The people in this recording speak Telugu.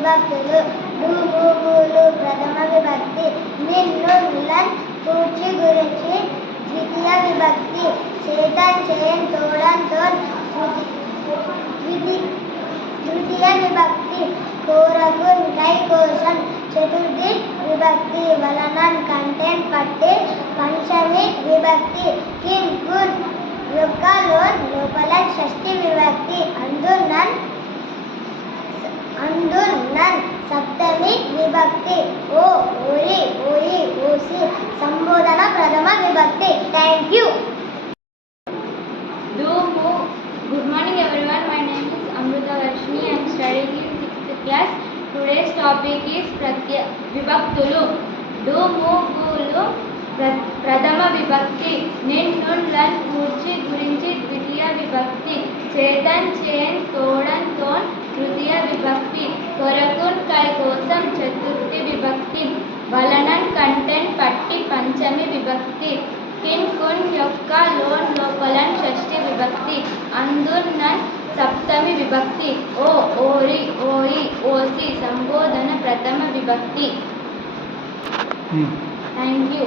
టుడేస్ టాపిక్ విభక్తులు డు ప్రథమ విభక్తి నిన్ను నిలన్ కూర్చి గురించి ద్వితీయ విభక్తి చేతన్ చేయన్ తోడన్ తోడ్ తృతీయ విభక్తి కోరకు మిఠాయి కోసం చతుర్థి విభక్తి వలనన్ కంటెన్ పట్టి పంచమి విభక్తి కిన్ గున్ యొక్క లోన్ లోపల షష్ఠి విభక్తి అందునన్ అందునన్ సప్తమి విభక్తి ఓ ఓలి ఓలి ఓసి సంబోధన ప్రథమ విభక్తి thank you good morning everyone my name and study class today's topic is విభక్తులు డూము ప్రథమ విభక్తి నిన్నున్ లన్ కూర్చి గురించి ద్వితీయ విభక్తి చేతన్ చేన్ తోడన్ తోన్ తృతీయ విభక్తి చతుర్థి విభక్తి వలనన్ కంటెంట్ పట్టి పంచమి విభక్తి కిన్ కున్ యొక్క లోన్ లోపలన్ షష్ఠి విభక్తి అందున్నన్ సప్తమి విభక్తి ఓ ఓరి ఓయి ఓసి సంబోధన ప్రథమ విభక్తి థ్యాంక్ యూ